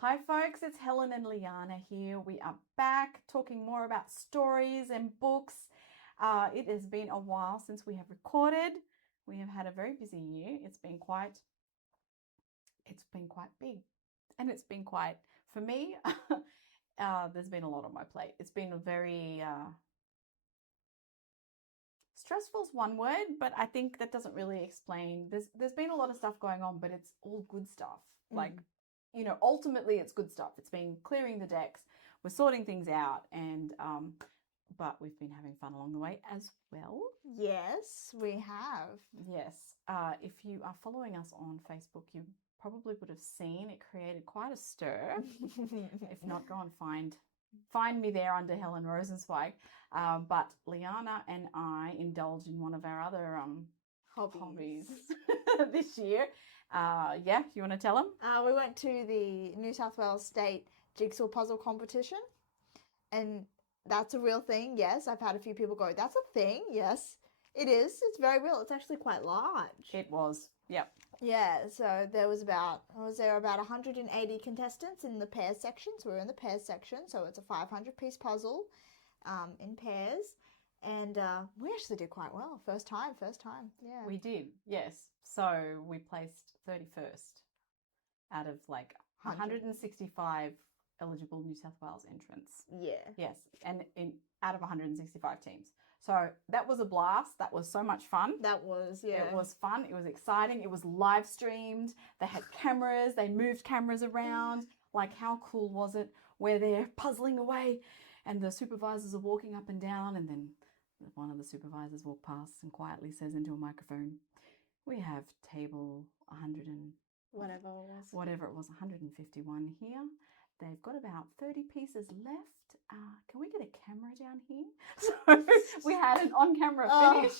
Hi folks, it's Helen and Liana here. We are back talking more about stories and books. It has been a while since we have recorded. We have had a very busy year. It's been quite big, and it's been quite, for me, there's been a lot on my plate. It's been a very stressful is one word, but I think that doesn't really explain. There's been a lot of stuff going on, but it's all good stuff. Like, you know, ultimately it's good stuff. It's been clearing the decks, we're sorting things out, and but we've been having fun along the way as well. Yes, we have. Yes. If you are following us on Facebook, you probably would have seen it created quite a stir. If not, go and find me there under Helen Rosenzweig. But Liana and I indulged in one of our other hobbies this year. Yeah, you want to tell them? We went to the New South Wales State Jigsaw Puzzle Competition, and that's a real thing. Yes, I've had a few people go, that's a thing. Yes, it is. It's very real. It's actually quite large. It was. Yep. Yeah, so there was about 180 contestants in the pairs section. So we were in the pairs section. So it's a 500-piece puzzle in pairs. And we actually did quite well. First time. Yeah. We did, yes. So we placed 31st out of like 165 eligible New South Wales entrants. Yeah. Yes, and out of 165 teams. So that was a blast. That was so much fun. That was, yeah. It was fun. It was exciting. It was live streamed. They had cameras. They moved cameras around. Like, how cool was it? Where they're puzzling away and the supervisors are walking up and down, and then one of the supervisors walked past and quietly says into a microphone, we have table 100 and whatever it was, 151 here. They've got about 30 pieces left. Can we get a camera down here? So we had an on-camera finish.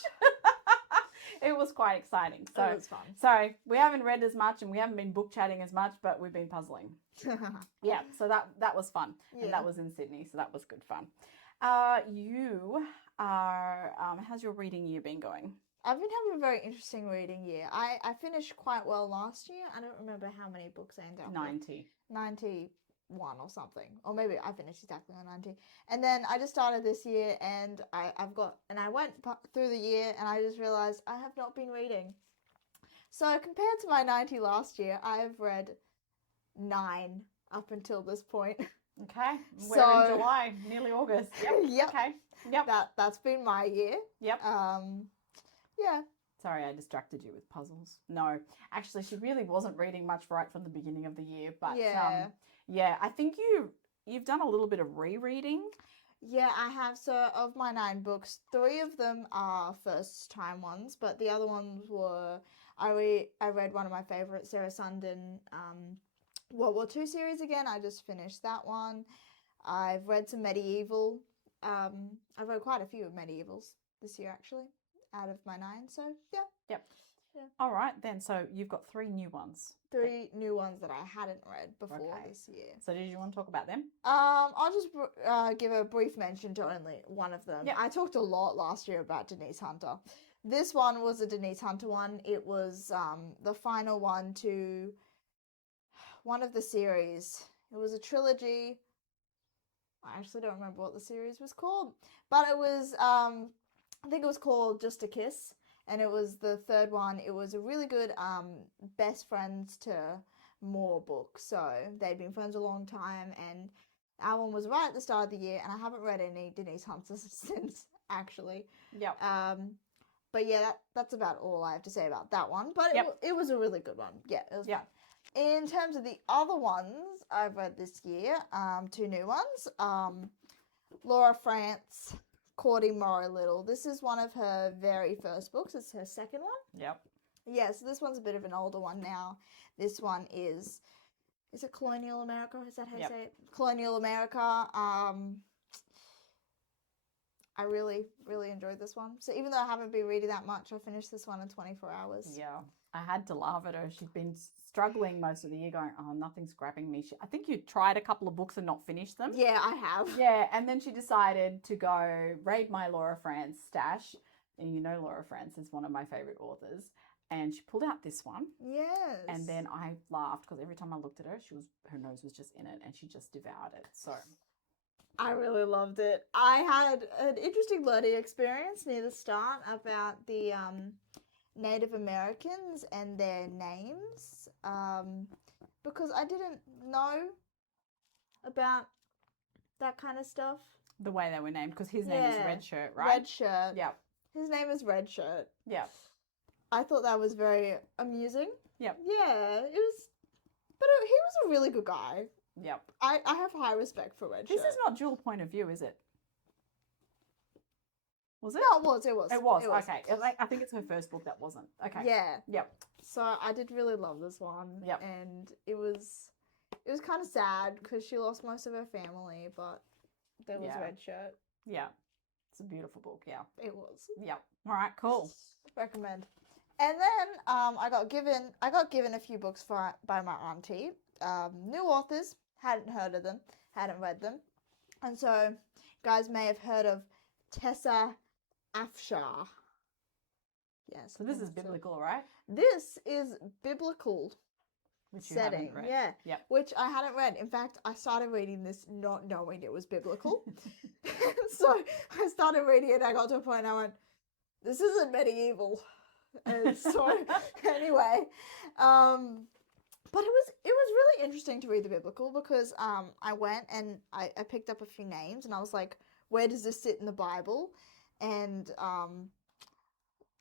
It was quite exciting. So it was fun. So we haven't read as much and we haven't been book chatting as much, but we've been puzzling. Yeah, so that was fun. Yeah. And that was in Sydney, so that was good fun. You are, how's your reading year been going? I've been having a very interesting reading year. I finished quite well last year. I don't remember how many books I ended up 90. with. 91 or something. Or maybe I finished exactly on 90. And then I just started this year, and I went through the year and I just realized I have not been reading. So compared to my 90 last year, I've read 9 up until this point. Okay. We're in July, nearly August. Yep. Yep. Okay. Yep. That's been my year. Yep. Yeah. Sorry, I distracted you with puzzles. No, actually, she really wasn't reading much right from the beginning of the year. But yeah, I think you've done a little bit of rereading. Yeah, I have. So of my 9 books, 3 of them are first-time ones, but the other ones were I read one of my favorites, Sarah Sundin, World War II series again. I just finished that one. I've read some medieval. I've read quite a few of medievals this year, actually, out of my 9. So yeah. Yep. Yeah. All right then. So you've got 3 new ones. 3 new ones that I hadn't read before this year. So did you want to talk about them? I'll just give a brief mention to only one of them. Yep. I talked a lot last year about Denise Hunter. This one was a Denise Hunter one. It was the final one to one of the series. It was a trilogy. I actually don't remember what the series was called, but it was I think it was called Just a Kiss, and it was the 3rd one. It was a really good best friends to Morrow book. So they'd been friends a long time, and our one was right at the start of the year, and I haven't read any Denise Hunter since, actually. Yep. But yeah, that's about all I have to say about that one. But it was a really good one. Yeah, it was fun. In terms of the other ones I've read this year, 2 new ones. Laura Frantz, Courting Morrow Little. This is one of her very first books. It's her 2nd one. Yep. Yeah, so this one's a bit of an older one now. This one is it colonial America? Is that how you say it? Colonial America. I really, really enjoyed this one. So even though I haven't been reading that much, I finished this one in 24 hours. Yeah. I had to laugh at her. She'd been struggling most of the year going, oh, nothing's grabbing me. I think you tried a couple of books and not finished them. Yeah, I have. Yeah, and then she decided to go raid my Laura Frantz stash. And you know Laura Frantz is one of my favourite authors. and she pulled out this one. Yes. And then I laughed because every time I looked at her, her nose was just in it, and she just devoured it. So I really loved it. I had an interesting learning experience near the start about the Native Americans and their names, because I didn't know about that kind of stuff. the way they were named, because his name is Red Shirt, right? Red Shirt. Yep. His name is Red Shirt. Yep. I thought that was very amusing. Yep. Yeah, it was. But he was a really good guy. Yep. I have high respect for Red Shirt. This is not dual point of view, is it? Was it? No, it was. It was. Okay. I think it's her first book that wasn't. Okay. Yeah. Yep. So I did really love this one. Yep. And it was kind of sad because she lost most of her family, but there was Red Shirt. Yeah. It's a beautiful book. Yeah. It was. Yep. All right. Cool. Recommend. And then I got given a few books by my auntie. New authors, hadn't heard of them, hadn't read them, and so you guys may have heard of Tessa Afshar. Yes. So this is biblical, right? This is biblical Which you setting, haven't read. yeah. Yep. Which I hadn't read. In fact, I started reading this not knowing it was biblical. So I started reading it and I got to a point and I went, this isn't medieval. And so anyway, but it was really interesting to read the biblical because I went and I picked up a few names and I was like, where does this sit in the Bible? And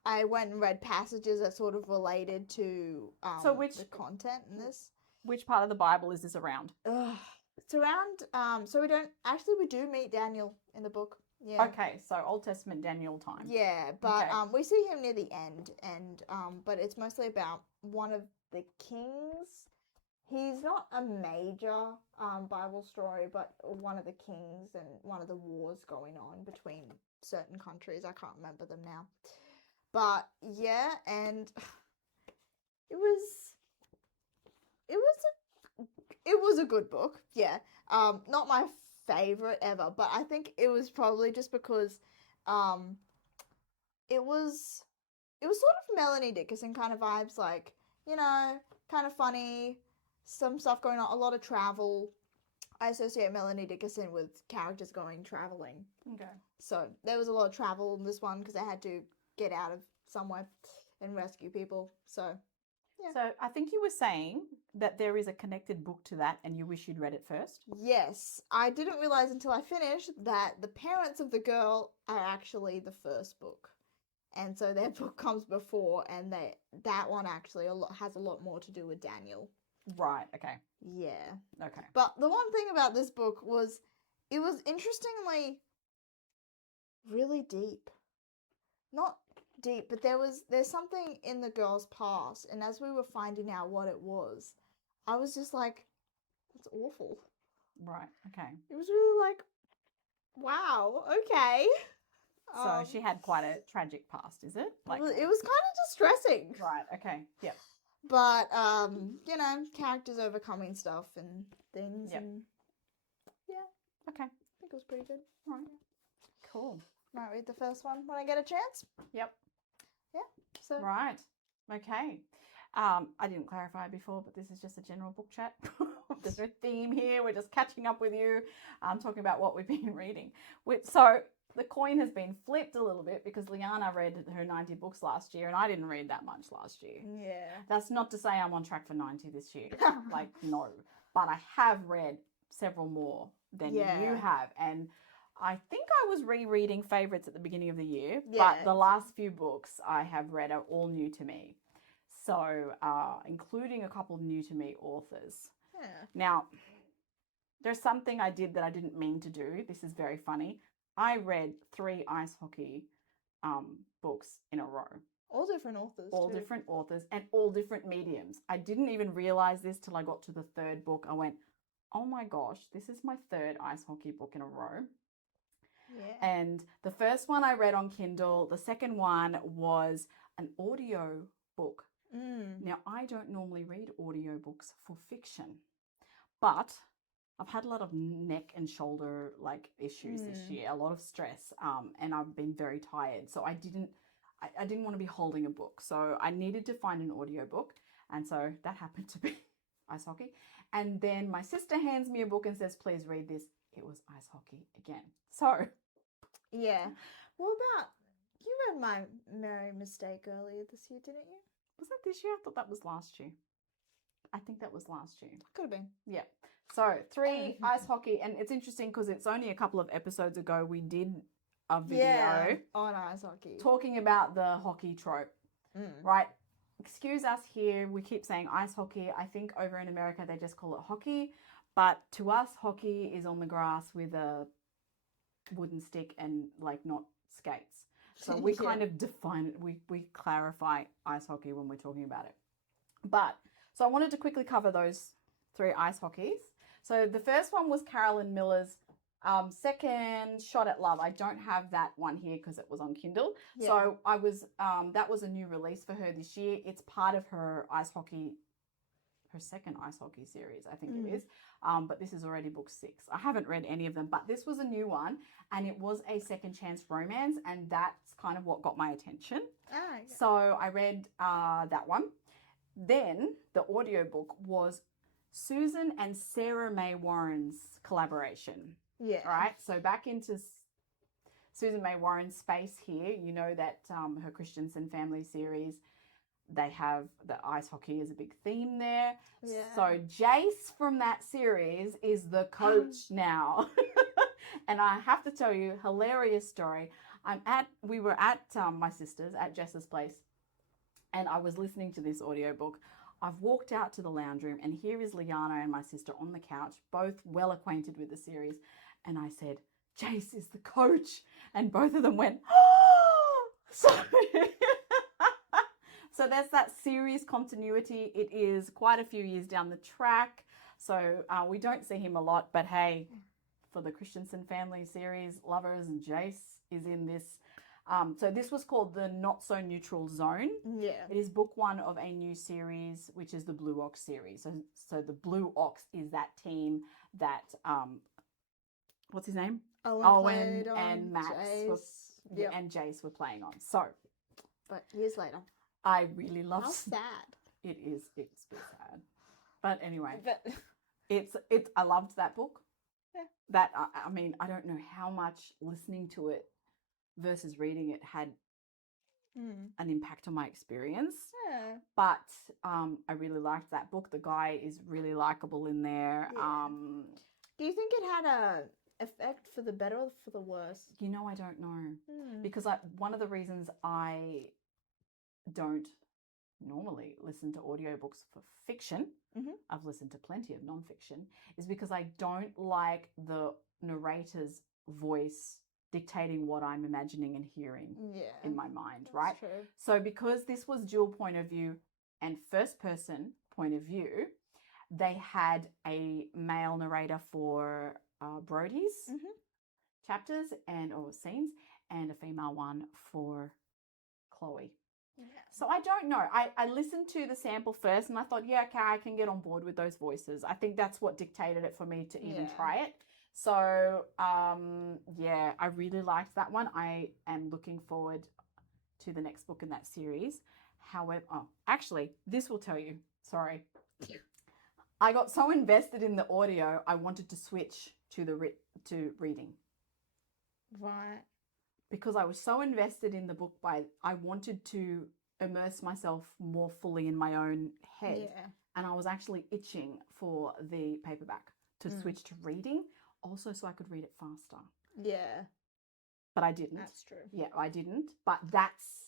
I went and read passages that sort of related to the content in this. Which part of the Bible is this around? It's around, so we do meet Daniel in the book. Yeah. Okay, so Old Testament Daniel time. Yeah, but Okay. we see him near the end, and but it's mostly about one of the kings. He's not a major Bible story, but one of the kings and one of the wars going on between certain countries. I can't remember them now. But yeah, and it was a good book. Yeah. Not my favorite ever, but I think it was probably just because it was sort of Melanie Dickinson kind of vibes, like, kind of funny, some stuff going on, a lot of travel. I associate Melanie Dickinson with characters going traveling. Okay. So there was a lot of travel in this one because they had to get out of somewhere and rescue people. So yeah. So I think you were saying that there is a connected book to that and you wish you'd read it first? Yes. I didn't realize until I finished that the parents of the girl are actually the first book. And so their book comes before, and that one actually has a lot more to do with Daniel. Right, okay. Yeah. Okay. But the one thing about this book was it was interestingly really deep. Not deep, but there's something in the girl's past, and as we were finding out what it was, I was just like, that's awful. Right, okay. It was really like, wow, okay. So she had quite a tragic past, is it? It was kind of distressing. Right, okay, yep. But, characters overcoming stuff and things. Yep. And yeah. Okay. I think it was pretty good. Right. Cool. Might read the first one when I get a chance. Yep. Yeah. So. Right. Okay. I didn't clarify before, but this is just a general book chat. There's no theme here. We're just catching up with you, talking about what we've been reading. So the coin has been flipped a little bit because Liana read her 90 books last year and I didn't read that much last year. Yeah. That's not to say I'm on track for 90 this year. Like, no. But I have read several more than you have. And I think I was rereading favourites at the beginning of the year. Yeah. But the last few books I have read are all new to me. So, including a couple of new to me authors. Yeah. Now, there's something I did that I didn't mean to do. This is very funny. I read 3 ice hockey books in a row. All different authors. All different authors and all different mediums. I didn't even realize this till I got to the 3rd book. I went, oh my gosh, this is my 3rd ice hockey book in a row. Yeah. And the first one I read on Kindle. The second one was an audio book. Now, I don't normally read audiobooks for fiction, but I've had a lot of neck and shoulder issues this year, a lot of stress, and I've been very tired. So I I didn't want to be holding a book. So I needed to find an audiobook. And so that happened to be ice hockey. And then my sister hands me a book and says, please read this. It was ice hockey again. So. Yeah. What about, you read My Merry Mistake earlier this year, didn't you? Was that this year? I thought that was last year. I think that was last year. Could have been. Yeah. So 3 ice hockey. And it's interesting because it's only a couple of episodes ago we did a video on ice hockey. talking about the hockey trope, right? Excuse us here. We keep saying ice hockey. I think over in America they just call it hockey. But to us, hockey is on the grass with a wooden stick and like not skates. So we kind of define it. We clarify ice hockey when we're talking about it. But so I wanted to quickly cover those 3 ice hockeys. So the first one was Carolyn Miller's Second Shot at Love. I don't have that one here because it was on Kindle. Yeah. So I was that was a new release for her this year. It's part of her ice hockey, her second ice hockey series, I think it is. But this is already book 6. I haven't read any of them, but this was a new one, and it was a second chance romance, and that's kind of what got my attention. Yeah. So I read that one. Then the audiobook was Susan and Sarah May Warren's collaboration. Yeah. Right? So back into Susan May Warren's space here. You know that her Christensen family series, they have the ice hockey as a big theme there. Yeah. So Jace from that series is the coach now. And I have to tell you, hilarious story. We were at my sister's, at Jess's place, and I was listening to this audiobook. I've walked out to the lounge room, and here is Liana and my sister on the couch, both well acquainted with the series. And I said, Jace is the coach. And both of them went, oh! So there's that series continuity. It is quite a few years down the track. So we don't see him a lot. But hey, for the Christensen family series, Lovers, and Jace is in this. So this was called the Not So Neutral Zone. Yeah. It is book 1 of a new series, which is the Blue Ox series. So the Blue Ox is that team that, what's his name? Owen and Max and Jace were playing on. So. But years later. I really love. How sad. It is. It's a bit sad. But anyway, it's. I loved that book. Yeah. That I mean, I don't know how much listening to it versus reading it had an impact on my experience. Yeah. But I really liked that book. The guy is really likable in there. Yeah. Do you think it had a effect for the better or for the worse? You know, I don't know. Because one of the reasons I don't normally listen to audiobooks for fiction, I've listened to plenty of nonfiction, is because I don't like the narrator's voice dictating what I'm imagining and hearing in my mind, right? True. So because this was dual point of view and first person point of view, they had a male narrator for Brody's chapters or scenes, and a female one for Chloe. Yeah. So I don't know. I listened to the sample first and I thought, yeah, okay, I can get on board with those voices. I think that's what dictated it for me to even try it. So, yeah, I really liked that one. I am looking forward to the next book in that series. However, actually, this will tell you. Sorry. I got so invested in the audio, I wanted to switch to reading. Right. Because I was so invested in the book, I wanted to immerse myself more fully in my own head. Yeah. And I was actually itching for the paperback to switch to reading, also so I could read it faster. Yeah. But I didn't. That's true. Yeah, I didn't. But that's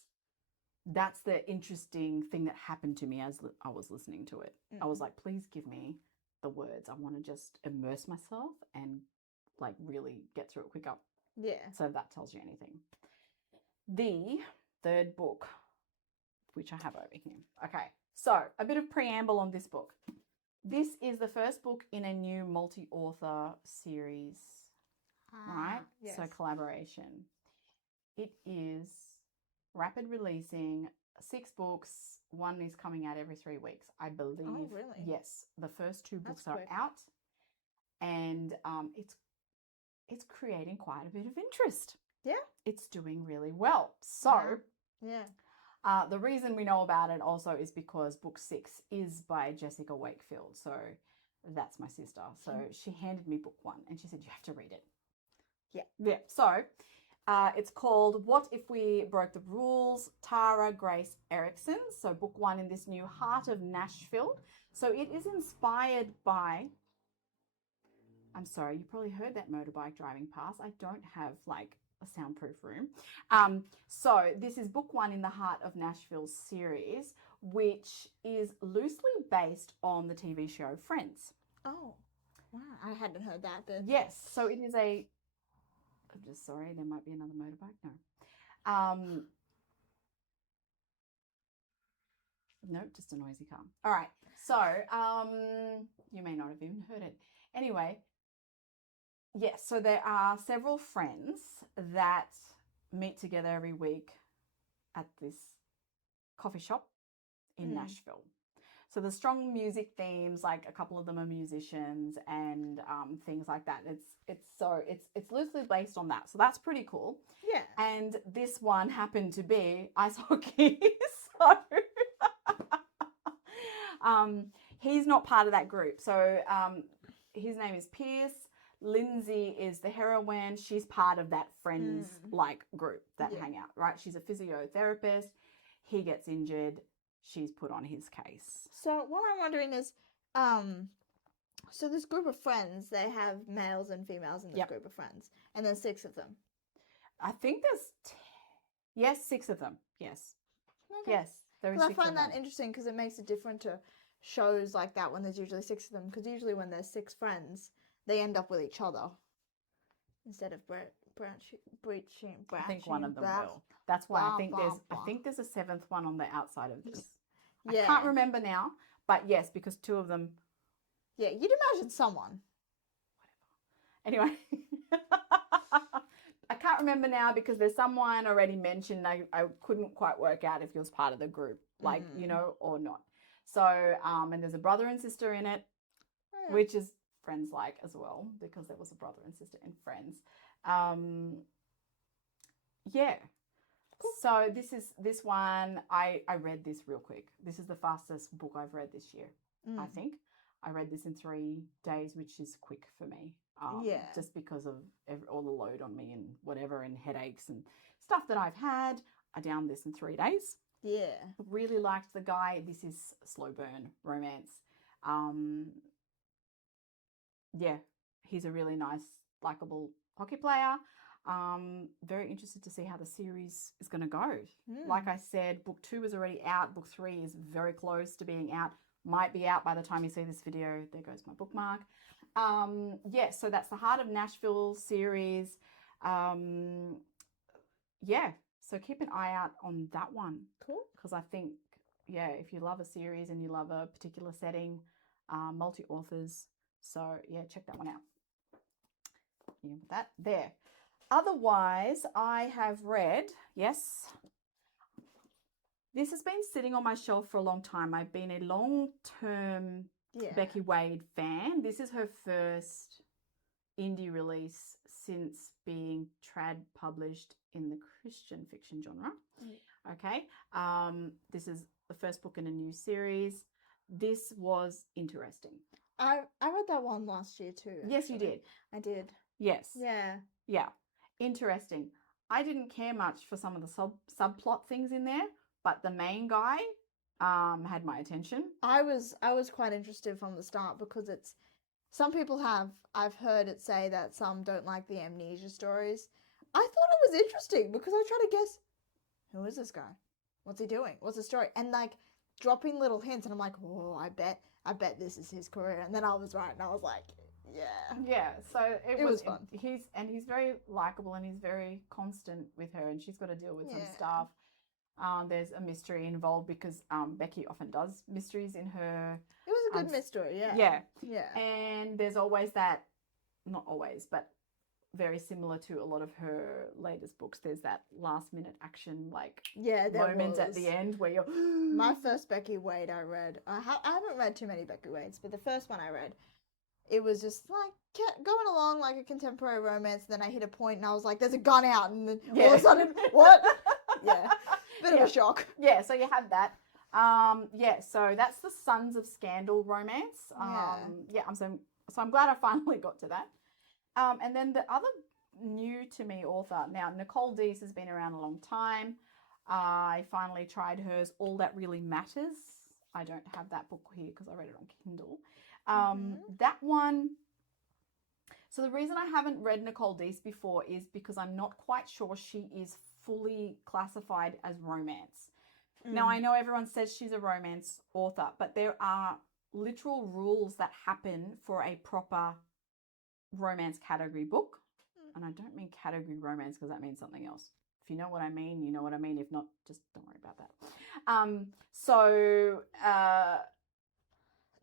the interesting thing that happened to me as I was listening to it. I was like, please give me the words. I want to just immerse myself and like really get through it quicker. Yeah. So that tells you anything. The third book, which I have over here. Okay. So a bit of preamble on this book. This is the first book in a new multi-author series, right? Yes. So collaboration. It is rapid releasing, 6 books. One is coming out every 3 weeks, I believe. Oh, really? Yes. The first 2 books are out, and it's creating quite a bit of interest. Yeah. It's doing really well. So Yeah. The reason we know about it also is because book 6 is by Jessica Wakefield. So that's my sister. So she handed me book 1 and she said, you have to read it. Yeah. Yeah. So it's called What If We Broke the Rules? Tara Grace Ericson. So book 1 in this new Heart of Nashville. So it is inspired by, I'm sorry, you probably heard that motorbike driving past. I don't have like a soundproof room. So this is book 1 in the Heart of Nashville series, which is loosely based on the TV show Friends. Oh, wow. I hadn't heard that then. Yes. So it is I'm just sorry, there might be another motorbike. No. No, just a noisy car. All right. So you may not have even heard it. Anyway, yes, so there are several friends that meet together every week at this coffee shop in Nashville. So the strong music themes, like a couple of them are musicians and things like that. It's loosely based on that. So that's pretty cool. Yeah. And this one happened to be ice hockey. So he's not part of that group. So his name is Pierce. Lindsay is the heroine. She's part of that friends like group that hang out, right? She's a physiotherapist. He gets injured. She's put on his case. So what I'm wondering is, so this group of friends, they have males and females in this group of friends, and there's 6 of them. I think there's 6 of them. Yes. Okay. Yes, there is 6 of them. I find that interesting because it makes it different to shows like that when there's usually 6 of them. Because usually when there's 6 friends, they end up with each other instead of breaching. I think one of them will. That's why I think there's a 7th one on the outside of this. Yeah. I can't remember now, but yes, because 2 of them. Yeah, you'd imagine someone. Whatever. Anyway, I can't remember now because there's someone already mentioned. I couldn't quite work out if he was part of the group, like or not. So and there's a brother and sister in it, which is Friends like as well because there was a brother and sister in Friends. Yeah. Cool. So this one, I read this real quick. This is the fastest book I've read this year, I think. I read this in 3 days, which is quick for me. Just because of all the load on me and whatever and headaches and stuff that I've had. I downed this in 3 days. Yeah. Really liked the guy. This is slow burn romance. Yeah, he's a really nice, likable hockey player. Very interested to see how the series is going to go. Like I said, book 2 is already out. Book 3 is very close to being out. Might be out by the time you see this video. There goes my bookmark. Yeah, so that's the Heart of Nashville series. Yeah, so keep an eye out on that one. Cool. Because I think, yeah, if you love a series and you love a particular setting, multi-authors. So, yeah, check that one out. Yeah, that there. Otherwise, I have read, yes, this has been sitting on my shelf for a long time. I've been a long-term Becky Wade fan. This is her first indie release since being trad published in the Christian fiction genre. Okay. This is the first book in a new series. This was interesting. I read that one last year too. Actually. Yes, you did. I did. Yes. Yeah. Yeah. Interesting. I didn't care much for some of the subplot things in there, but the main guy had my attention. I was quite interested from the start because it's some people I've heard it say that some don't like the amnesia stories. I thought it was interesting because I tried to guess who is this guy? What's he doing? What's the story? And like dropping little hints and I'm like, oh, I bet this is his career. And then I was right and I was like, yeah. Yeah, so it was fun. He's very likable and he's very constant with her and she's got to deal with some stuff. There's a mystery involved because Becky often does mysteries in her. It was a good mystery, yeah. Yeah. Yeah. And there's always that, not always, but very similar to a lot of her latest books. There's that last minute action, like moment at the end where you're. My first Becky Wade I read. I haven't read too many Becky Wades, but the first one I read, it was just like going along like a contemporary romance. And then I hit a point and I was like, "There's a gun out," and then all of a sudden, what? Yeah. Bit of a shock. Yeah, so you have that. So that's the Sons of Scandal romance. I'm glad I finally got to that. And then the other new to me author, now Nicole Deese has been around a long time. I finally tried hers, All That Really Matters. I don't have that book here because I read it on Kindle. That one, so the reason I haven't read Nicole Deese before is because I'm not quite sure she is fully classified as romance. Now, I know everyone says she's a romance author, but there are literal rules that happen for a proper romance category book. And I don't mean category romance because that means something else. If you know what I mean, you know what I mean. If not, just don't worry about that.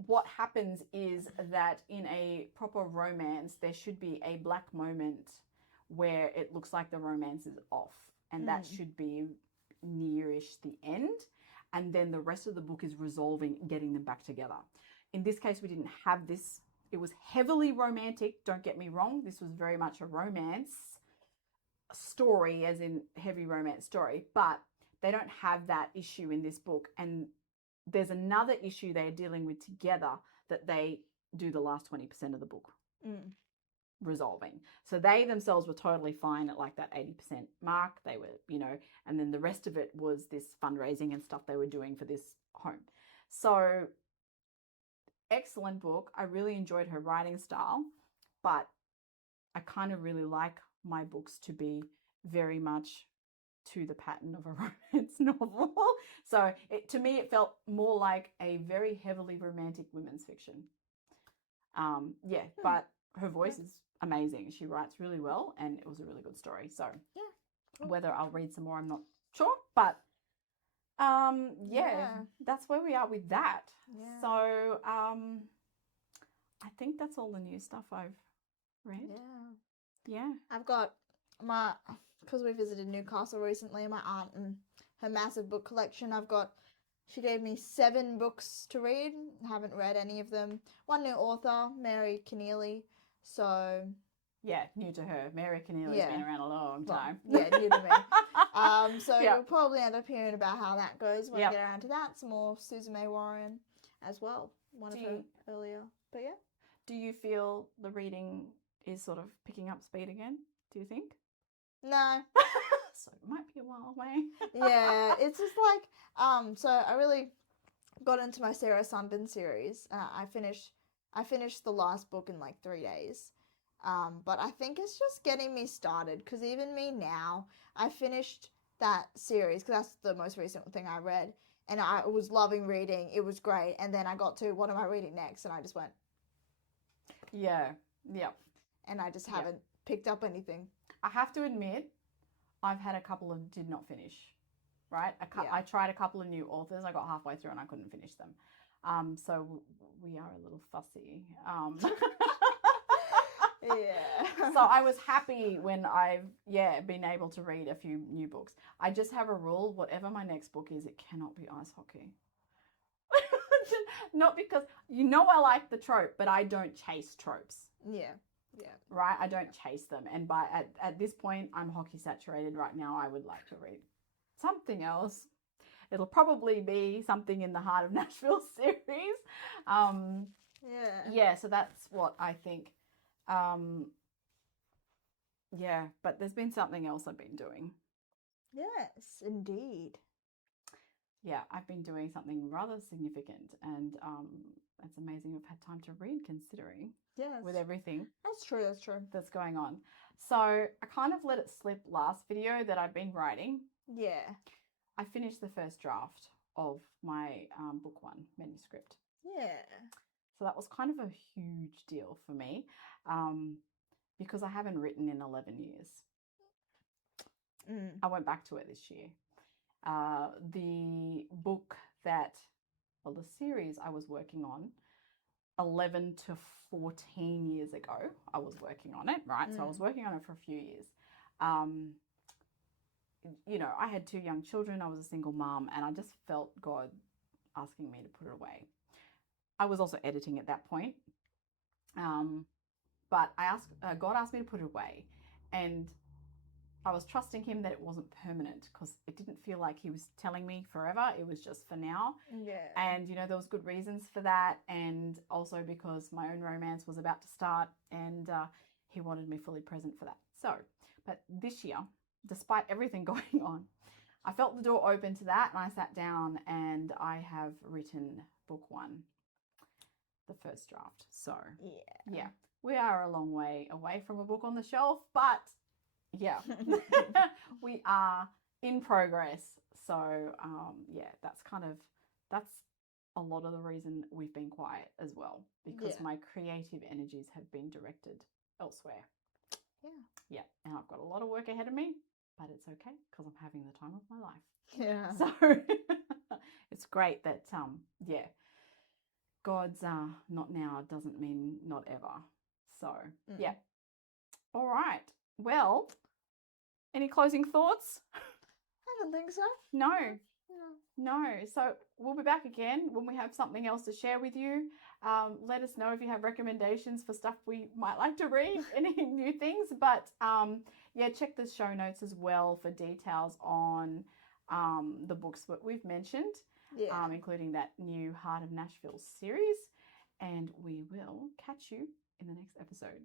What happens is that in a proper romance, there should be a black moment where it looks like the romance is off. And that should be nearish the end. And then the rest of the book is resolving, getting them back together. In this case, we didn't have this. It was heavily romantic. Don't get me wrong. This was very much a romance story, as in heavy romance story. But they don't have that issue in this book. And there's another issue they're dealing with together that they do the last 20% of the book resolving. So they themselves were totally fine at like that 80% mark. They were, and then the rest of it was this fundraising and stuff they were doing for this home. So excellent book. I really enjoyed her writing style, but I kind of really like my books to be very much to the pattern of a romance novel. So to me, it felt more like a very heavily romantic women's fiction. But her voice is amazing. She writes really well, and it was a really good story. So whether I'll read some more, I'm not sure, but that's where we are with that. Yeah. So I think that's all the new stuff I've read. Yeah. I've got because we visited Newcastle recently, my aunt and her massive book collection. She gave me 7 books to read. Haven't read any of them. One new author, Mary Keneally. So yeah, new to her. Mary Keneally's been around a long time. New to me. You'll probably end up hearing about how that goes when we get around to that. Some more Susan May Warren as well. One of her earlier. But yeah. Do you feel the reading is sort of picking up speed again? Do you think? No. So it might be a while away. Yeah, it's just like so I really got into my Sarah Sundin series. I finished the last book in like 3 days. But I think it's just getting me started, because even me now, I finished that series because that's the most recent thing I read, and I was loving reading. It was great. And then I got to, what am I reading next? And I just went. Yeah. And I just haven't picked up anything. I have to admit, I've had a couple of did not finish, right? I tried a couple of new authors. I got halfway through and I couldn't finish them. So we are a little fussy. So I was happy when I've been able to read a few new books. I just have a rule: whatever my next book is, it cannot be ice hockey. Not because I like the trope, but I don't chase tropes. Yeah. Right? I don't chase them. And at this point, I'm hockey saturated right now. I would like to read something else. It'll probably be something in the Heart of Nashville series. So that's what I think. But there's been something else I've been doing. Yes, indeed. Yeah, I've been doing something rather significant, and it's amazing I've had time to read, considering with everything. That's true. That's going on. So I kind of let it slip last video that I've been writing. Yeah. I finished the first draft of my book 1 manuscript. Yeah. So that was kind of a huge deal for me, because I haven't written in 11 years. I went back to it this year. The book the series I was working on, 11 to 14 years ago, I was working on it, right? So I was working on it for a few years. I had 2 young children. I was a single mom, and I just felt God asking me to put it away. I was also editing at that point. But God asked me to put it away. And I was trusting him that it wasn't permanent because it didn't feel like he was telling me forever. It was just for now. Yeah. And, you know, there was good reasons for that. And also because my own romance was about to start and he wanted me fully present for that. So, but this year, despite everything going on, I felt the door open to that and I sat down and I have written book 1, the first draft. So, yeah, we are a long way away from a book on the shelf, but yeah, we are in progress. So, yeah, that's a lot of the reason we've been quiet as well, because my creative energies have been directed elsewhere. Yeah, and I've got a lot of work ahead of me, but it's okay because I'm having the time of my life. Yeah. So it's great that God's not now doesn't mean not ever. So yeah. All right. Well, any closing thoughts? I don't think so. No. So we'll be back again when we have something else to share with you. Let us know if you have recommendations for stuff we might like to read, any new things. But yeah, check the show notes as well for details on the books that we've mentioned, including that new Heart of Nashville series. And we will catch you in the next episode.